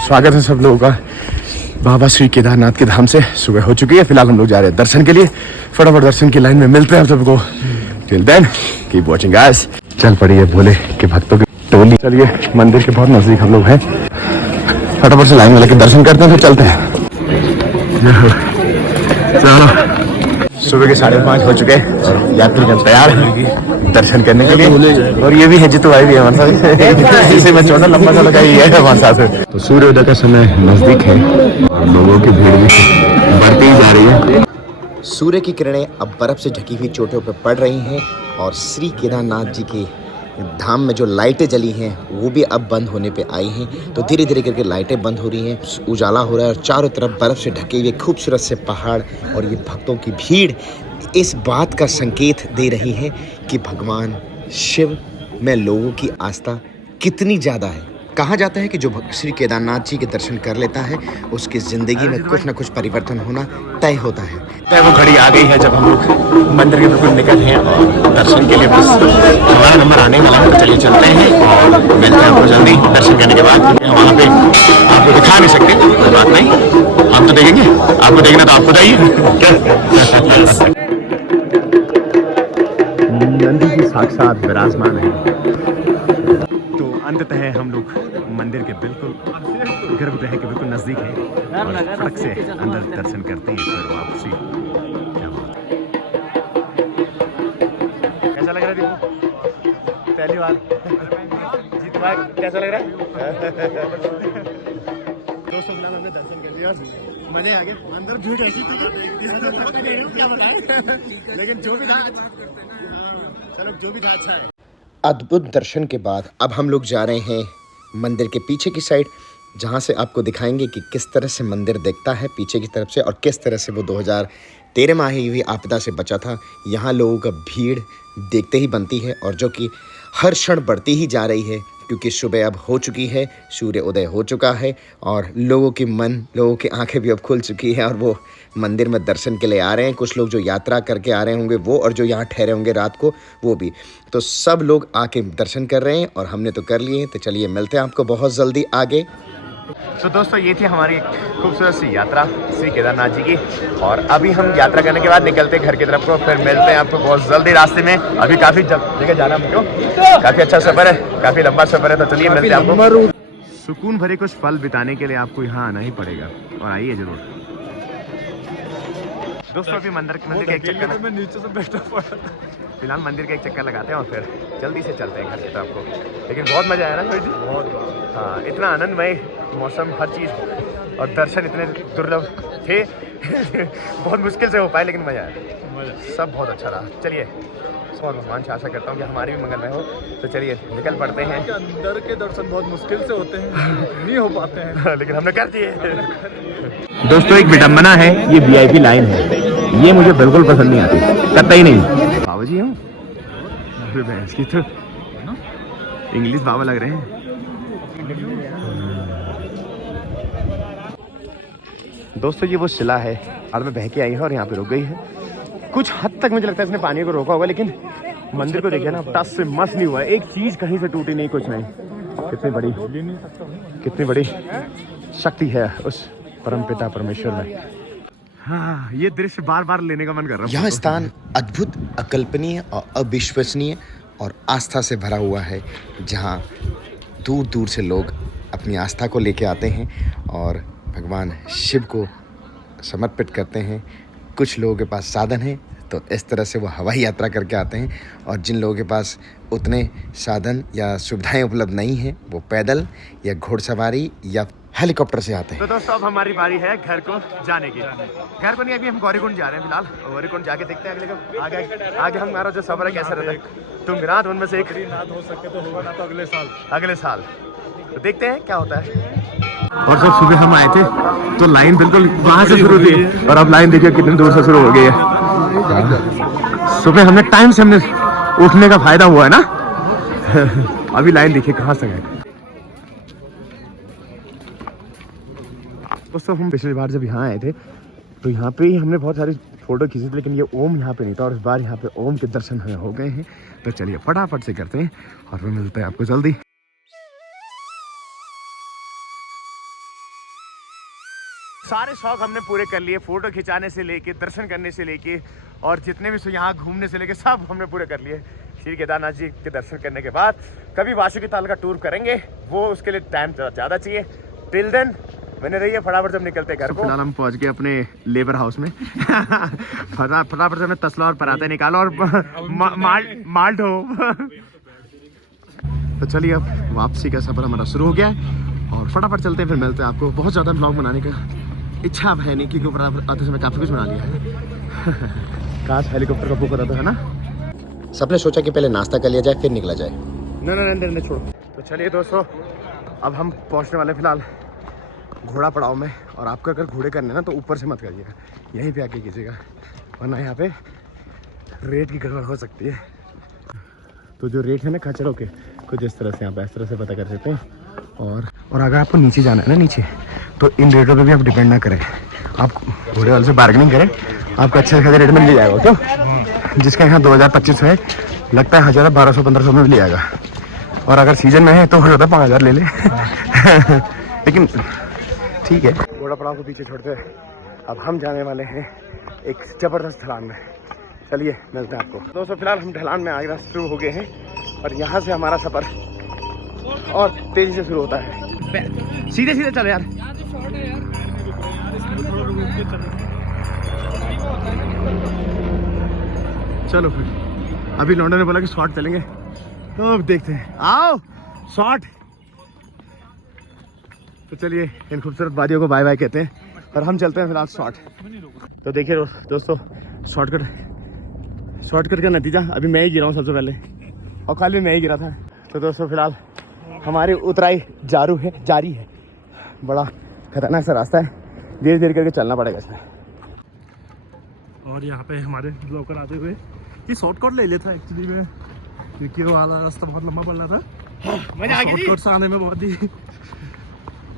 स्वागत है सब लोगों का बाबा श्री केदारनाथ के धाम से। सुबह हो चुकी है, फिलहाल हम लोग जा रहे हैं दर्शन के लिए। फटाफट दर्शन की लाइन में मिलते हैं आप सबको। Till then keep watching guys. चल पड़ी है भोले के भक्तों की टोली। चलिए मंदिर के बहुत नजदीक हम लोग हैं, फटाफट से लाइन में लेके दर्शन करते हैं, फिर चलते हैं। चलो सुबह के 5:30 हो चुके हैं, यात्री जन तैयार है दर्शन करने के लिए। और ये भी है जितू भाई भी है हमारे साथ, जिसे मैं छोटा लंबा सा लगा ये है हमारे साथ। तो सूर्योदय का समय नजदीक है और लोगों की भीड़ भी बढ़ती ही जा रही है। सूर्य की किरणें अब बर्फ से ढकी हुई चोटियों पर पड़ रही हैं और श्री केदारनाथ जी के धाम में जो लाइटें जली हैं वो भी अब बंद होने पे आई हैं। तो धीरे धीरे करके लाइटें बंद हो रही हैं, उजाला हो रहा है और चारों तरफ बर्फ से ढके हुए खूबसूरत से पहाड़ और ये भक्तों की भीड़ इस बात का संकेत दे रही है कि भगवान शिव में लोगों की आस्था कितनी ज़्यादा है। कहा जाता है कि जो श्री केदारनाथ जी के दर्शन कर लेता है उसकी ज़िंदगी में कुछ ना कुछ परिवर्तन होना तय होता है। वो घड़ी आ गई है जब हम लोग मंदिर के बिल्कुल निकल हैं और दर्शन के लिए बस हमारा नंबर आने वाला है। तो चलिए चलते हैं और मिलते हैं आपको जल्दी दर्शन करने के बाद। वहाँ पे आपको दिखा नहीं सकते, कोई बात नहीं, हम तो देखेंगे, आपको देखना तो आप खुद आइए। नंदी जी साक्षात विराजमान है। तो अंततः हम लोग मंदिर के बिल्कुल गर्भगृह के बिल्कुल नजदीक है और फटक से अंदर दर्शन करते हैं फिर वापसी। कैसा लग रहा है दीपू? पहली बार जीत भाई कैसा लग रहा है? दोस्तों के हमने दर्शन कर लिया, मजे आ गए। अंदर भीड़ ऐसी थी क्या बताएं, लेकिन जो भी था चलो जो भी था अच्छा है। अद्भुत दर्शन के बाद अब हम लोग जा रहे हैं मंदिर के पीछे की साइड, जहां से आपको दिखाएंगे कि किस तरह से मंदिर दिखता है पीछे की तरफ से और किस तरह से वो 2013 में आई हुई आपदा से बचा था। यहाँ लोगों का भीड़ देखते ही बनती है और जो कि हर क्षण बढ़ती ही जा रही है क्योंकि सुबह अब हो चुकी है, सूर्य उदय हो चुका है और लोगों की आंखें भी अब खुल चुकी हैं और वो मंदिर में दर्शन के लिए आ रहे हैं। कुछ लोग जो यात्रा करके आ रहे होंगे वो, और जो यहाँ ठहरे होंगे रात को वो भी। तो सब लोग आके दर्शन कर रहे हैं और हमने तो कर लिए हैं। तो चलिए मिलते हैं आपको बहुत जल्दी आगे। तो दोस्तों ये थी हमारी खूबसूरत सी यात्रा श्री केदारनाथ जी की और अभी हम यात्रा करने के बाद निकलते हैं घर की तरफ को। फिर मिलते हैं आपको बहुत जल्दी रास्ते में। अभी काफ़ी जगह जाना हमको, काफ़ी अच्छा सफ़र है, काफ़ी लंबा सफ़र है। तो चलिए मिलते हैं आपको। सुकून भरे कुछ पल बिताने के लिए आपको यहाँ आना ही पड़ेगा और आइए जरूर। दोस्तों अभी मंदिर के एक चक्कर में नीचे से बैठा पड़ा, फिलहाल मंदिर का एक चक्कर लगाते हैं और फिर जल्दी से चलते हैं घर की तरफ को। लेकिन बहुत मज़ा आया ना भाई जी, बहुत। हाँ, इतना आनंदमय मौसम, हर चीज़ और दर्शन इतने दुर्लभ थे बहुत मुश्किल से हो पाए, लेकिन मज़ा आया, सब बहुत अच्छा रहा। चलिए और भगवान से आशा करता हूँ कि हमारी भी मंगलमय हो। तो चलिए निकल पड़ते हैं। अंदर के दर्शन बहुत मुश्किल से होते हैं, नहीं हो पाते हैं लेकिन हमने कर दिए। दोस्तों एक विडंबना है, ये VIP लाइन है, ये मुझे बिल्कुल पसंद नहीं आती, करता ही नहीं। बाबा जी हूँ, भैंस की तो इंग्लिश बाबा लग रहे हैं। दोस्तों ये वो शिला है, बाद में बह के आई है और यहाँ पे रुक गई है। कुछ हद तक मुझे लगता है इसने पानी को रोका होगा, लेकिन मंदिर को देखिए ना, टस से मस नहीं हुआ है, एक चीज कहीं से टूटी नहीं, कुछ नहीं। कितनी बड़ी शक्ति है उस परमपिता परमेश्वर में। हाँ, ये दृश्य बार बार लेने का मन कर रहा है। यह स्थान अद्भुत, अकल्पनीय और अविश्वसनीय और आस्था से भरा हुआ है, जहाँ दूर दूर से लोग अपनी आस्था को लेके आते हैं और भगवान शिव को समर्पित करते हैं। कुछ लोगों के पास साधन है तो इस तरह से वो हवाई यात्रा करके आते हैं, और जिन लोगों के पास उतने साधन या सुविधाएं उपलब्ध नहीं हैं वो पैदल या घुड़सवारी या हेलीकॉप्टर से आते हैं। तो दोस्तों अब हमारी बारी है घर को जाने की। घर को नहीं, अभी हम गौरीकुंड जा रहे हैं फिलहाल। गौरीकुंड जाके देखते हैं अगले आगे हमारा जो सफर है कैसा रहता है। तुम रात उनमें से एक नाथ हो सके तो होगा, ना तो अगले साल तो देखते हैं क्या होता है। और जब सुबह हम आए थे तो लाइन बिल्कुल वहां से शुरू थी और अब लाइन देखिए कितनी दूर से शुरू हो गई है। सुबह हमने टाइम से हमने उठने का फायदा हुआ है ना। अभी लाइन देखिए कहाँ से गए। दोस्तों हम पिछली बार जब यहाँ आए थे तो यहाँ पे ही हमने बहुत सारी फोटो खींची थी, लेकिन ये ओम यहाँ पे नहीं था और इस बार यहाँ पे ओम के दर्शन हमें हो गए हैं। तो चलिए फटाफट से करते हैं और फिर मिलते हैं आपको जल्दी। सारे शौक हमने पूरे कर लिए, फोटो खिंचाने से लेके दर्शन करने से लेके और जितने भी यहाँ घूमने से लेके सब हमने पूरे कर लिए। श्री केदारनाथ जी के दर्शन करने के बाद कभी वासुकी ताल का टूर करेंगे, वो उसके लिए टाइम ज़्यादा चाहिए। टिल देन मैंने रही है फटाफट जब निकलते घर को। फिलहाल हम पहुंच गए अपने लेबर हाउस में। फटाफट से हमें तसला और पराते निकालो और माल ढो। तो चलिए अब वापसी का सफर हमारा शुरू हो गया है और फटाफट चलते हैं, फिर मिलते हैं आपको। बहुत ज़्यादा ब्लॉग बनाने का इच्छा है नहीं, क्योंकि ऊपर आते समय काफ़ी कुछ बना लिया है। काश हेलीकॉप्टर का बुक होता है ना। सबने सोचा कि पहले नाश्ता कर लिया जाए फिर निकला जाए। नहीं छोड़ो। तो चलिए दोस्तों अब हम पहुंचने वाले फिलहाल घोड़ा पड़ाव में। और आपको अगर घोड़े करने ना तो ऊपर से मत करिएगा, यहीं पे आके कीजिएगा, वरना यहाँ पे रेट की गड़बड़ हो सकती है। तो जो रेट है ना खच्चरों के कुछ इस तरह से यहाँ पे इस तरह से पता कर सकते हैं। और अगर आपको नीचे जाना है ना नीचे, तो इन रेटों पे भी आप डिपेंड ना करें। आप घोड़े वाले से बार्गेनिंग करें, आपको अच्छे खासे रेट में मिल जाएगा। तो जिसका यहाँ 2000-2500 है, लगता है 1000, 1200-1500 में मिल जाएगा। और अगर सीजन में है तो हो जाता है 5000 ले ले। लेकिन ठीक है। घोड़ा पड़ाव को पीछे छोड़ते हैं अब हम जाने वाले हैं एक ज़बरदस्त ढलान में। चलिए मिलते हैं आपको। दोस्तों फिलहाल हम ढलान में आगरा शुरू हो गए हैं और यहाँ से हमारा सफ़र और तेज़ी से शुरू होता है। सीधे सीधे चलो यार। चलो फिर अभी लौंडे ने बोला कि शॉर्ट चलेंगे, तो अब देखते हैं। आओ शॉर्ट। तो चलिए इन खूबसूरत वादियों को बाय बाय कहते हैं और हम चलते हैं फिलहाल शॉर्ट। तो देखिए दोस्तों शॉर्टकट का नतीजा अभी मैं ही गिरा हूँ सबसे पहले, और कल भी मैं ही गिरा था। तो दोस्तों फिलहाल हमारी उतराई जारी है। बड़ा खतरनाक सा रास्ता है, धीरे धीरे करके चलना पड़ेगा इसमें। और यहाँ पे हमारे ब्लॉकर आते हुए ये शॉर्टकट ले लेता एक्चुअली में, क्योंकि वो वाला रास्ता बहुत लंबा पड़ रहा था। शॉर्टकट से आने में बहुत ही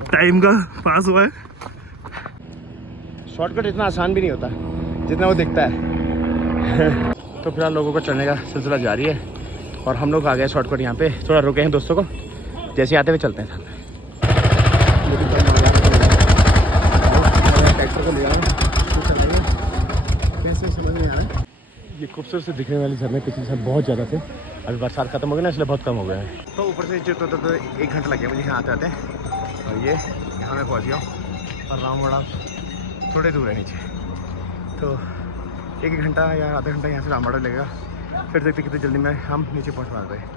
टाइम का पास हुआ है। शॉर्टकट इतना आसान भी नहीं होता जितना वो दिखता है। तो फिलहाल लोगों को चढ़ने का सिलसिला जारी है और हम लोग आ गए शॉर्टकट। यहाँ पे थोड़ा रुके हैं दोस्तों को, जैसे आते हुए चलते हैं। ट्रैक्टर को ले आए कैसे समझ नहीं आ रहा है। ये खूबसूरत से दिखने वाली झरने पिछले साल बहुत ज़्यादा थे, अभी बरसात खत्म हो गई ना इसलिए बहुत कम हो गया है। तो ऊपर से नीचे तो 1 घंटा लग गया मुझे यहाँ आते आते। और ये यहाँ मैं पहुँच गया हूँ और रामवाड़ा थोड़े दूर है नीचे, तो 1 घंटा या आधा घंटा यहाँ से रामवाड़ा लगेगा। फिर देखते कितनी जल्दी में हम नीचे पहुँच पाते हैं।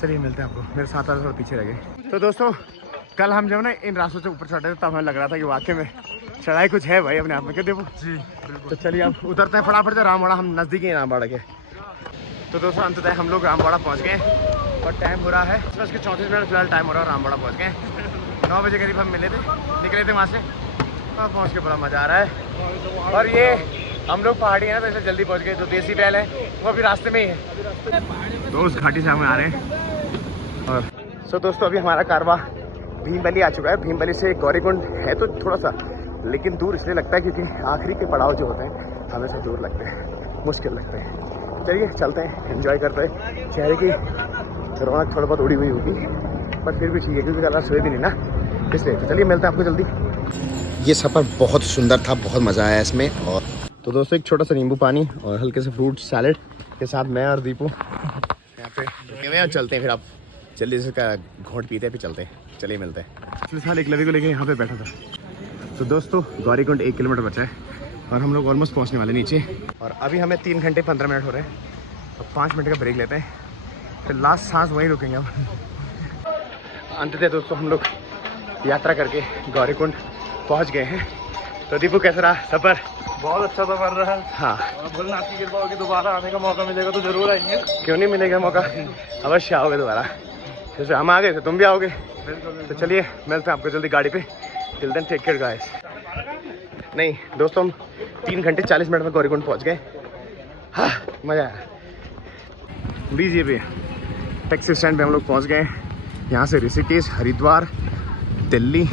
चलिए मिलते हैं आपको। मेरे साथ थोड़ा पीछे रह गए। तो दोस्तों कल हम जब ना इन रास्तों से ऊपर चढ़े थे तब हमें लग रहा था कि वाकई में चढ़ाई कुछ है भाई अपने आप में, क्या देखो जी। तो चलिए अब उतरते हैं फटाफट से रामवाड़ा। हम नज़दीक ही रामवाड़ा के। तो दोस्तों अंततः हम लोग रामवाड़ा पहुँच गए और टाइम हो रहा है 10:34 फिलहाल टाइम हो रहा है। रामवाड़ा पहुँच गए 9 बजे करीब हम निकले थे वहाँ से और पहुँच के बड़ा मज़ा आ रहा है। और ये हम लोग पहाड़ी है ना तो इसलिए जल्दी पहुँच गए। जो देसी बैल है वो अभी रास्ते में ही है। तो उस घाटी से हम आ रहे हैं। और सो दोस्तों अभी हमारा कारवा भीमबली आ चुका है। भीमबली से गौरीकुंड है तो थोड़ा सा, लेकिन दूर इसलिए लगता है क्योंकि आखिरी के पड़ाव जो होते हैं हमेशा दूर लगते हैं, मुश्किल लगते हैं। चलिए चलते हैं, एंजॉय करते हैं। चेहरे की रौनक थोड़ा बहुत उड़ी हुई होगी पर फिर भी ठीक है क्योंकि कल सोए भी नहीं ना, इसलिए। तो चलिए मिलते हैं आपको जल्दी। ये सफ़र बहुत सुंदर था, बहुत मज़ा आया इसमें। और तो दोस्तों एक छोटा सा नींबू पानी और हल्के से फ्रूट सैलेड के साथ मैं और दीपू यहाँ पे रुके हुए हैं। चलते हैं फिर आप जल्दी से घोट पीते हैं फिर चलते हैं। चलिए मिलते हैं। पिछले साल एक लवी को लेके यहाँ पे बैठा था। तो दोस्तों गौरीकुंड 1 किलोमीटर बचा है और हम लोग ऑलमोस्ट पहुँचने वाले नीचे। और अभी हमें 3 घंटे 15 मिनट हो रहे हैं और 5 मिनट का ब्रेक लेते हैं, फिर लास्ट सांस वहीं रुकेंगे अब। अंततः दोस्तों हम लोग यात्रा करके गौरीकुंड पहुंच गए हैं। तो दीपू कैसा रहा सफ़र? बहुत अच्छा सफर रहा है। हाँ, और भोलेनाथ की कृपा होगी दोबारा आने का मौका मिलेगा तो जरूर आएंगे। क्यों नहीं मिलेगा मौका, अवश्य आओगे दोबारा। जैसे हम आ गए थे तुम भी आओगे। तो चलिए मिलते हैं आपको जल्दी गाड़ी पे। Till then take care guys. नहीं दोस्तों, हम 3 घंटे 40 मिनट में गौरीकुंड पहुंच गए। हाँ मज़ा आया। लीजिए भी टैक्सी स्टैंड पे हम लोग पहुंच गए। यहाँ से ऋषिकेश, हरिद्वार, दिल्ली।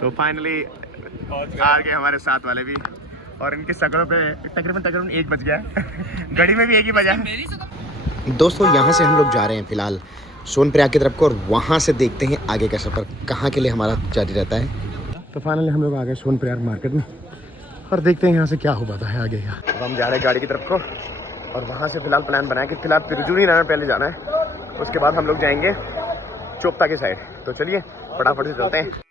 तो फाइनली आ गए हमारे साथ वाले भी, और इनके शक्लों पे तकरीबन 1 बज गया है। घड़ी में भी 1 ही बजा है। दोस्तों यहाँ से हम लोग जा रहे हैं फिलहाल सोनप्रयाग की तरफ को, और वहाँ से देखते हैं आगे का सफ़र कहाँ के लिए हमारा जारी रहता है। तो फाइनली हम लोग आ गए सोनप्रयाग मार्केट में, और देखते हैं यहाँ से क्या हो पाता है आगे का। अब हम जा रहे हैं गाड़ी की तरफ को, और वहाँ से फिलहाल प्लान बनाया कि फिलहाल तिरुचुनी नारायण पहले जाना है, उसके बाद हम लोग जाएंगे चोपता की साइड। तो चलिए फटाफट से चलते हैं।